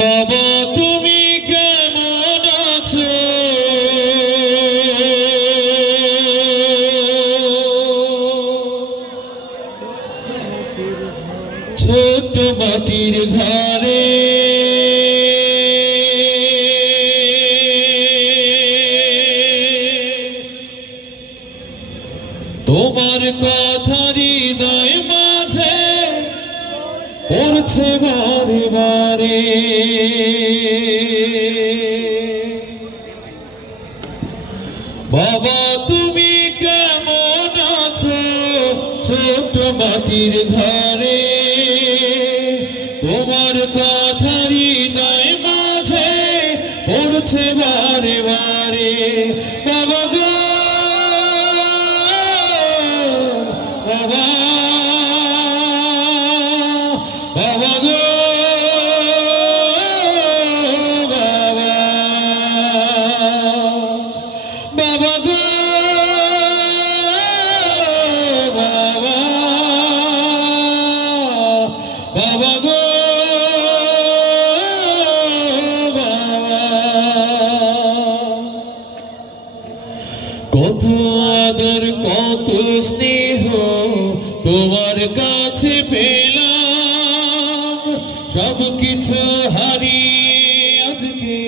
বাবা তুমি কেমন আছো? ছোট মাটির ঘরে তোমার কথা হৃদয় মাঝে পড়ছে বারে বারে। বাবা তুমি কেমন আছো? ছোট মাটির ঘরে তোমার কথা হৃদয় মাঝে পড়ছে বারে বারে। বাবা গো বাবা, বাবা গো বাবা, বাবা গো বাবা, বাবা গো বাবা। কত আদর কত স্নেহ তোমার কাছে পেলাম, সব কিছু হারিয়ে আজকে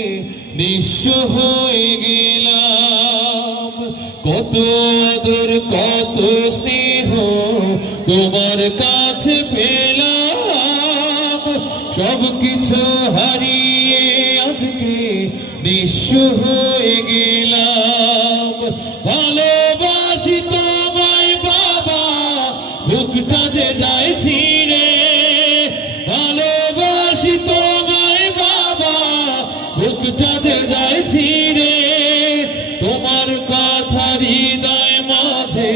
নিঃস্ব হয়ে গেলাম। কত আদর কত স্নেহ তোমার কাছে পেলাম, সব কিছু হারিয়ে আজকে নিঃস্ব হয়ে গেলাম। ভালোবাসি তোমায় বাবা, বুকটা যে যায় ছিঁড়ে। ভালোবাসি তোমায় বাবা, বুকটা যে যায় ছিঁড়ে। তোমার কথা হৃদয় মাঝে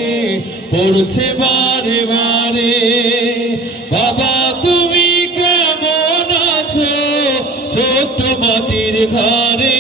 পড়ছে বারে বারে। বাবা তুমি কেমন আছো? ছোট্ট মাটির ঘরে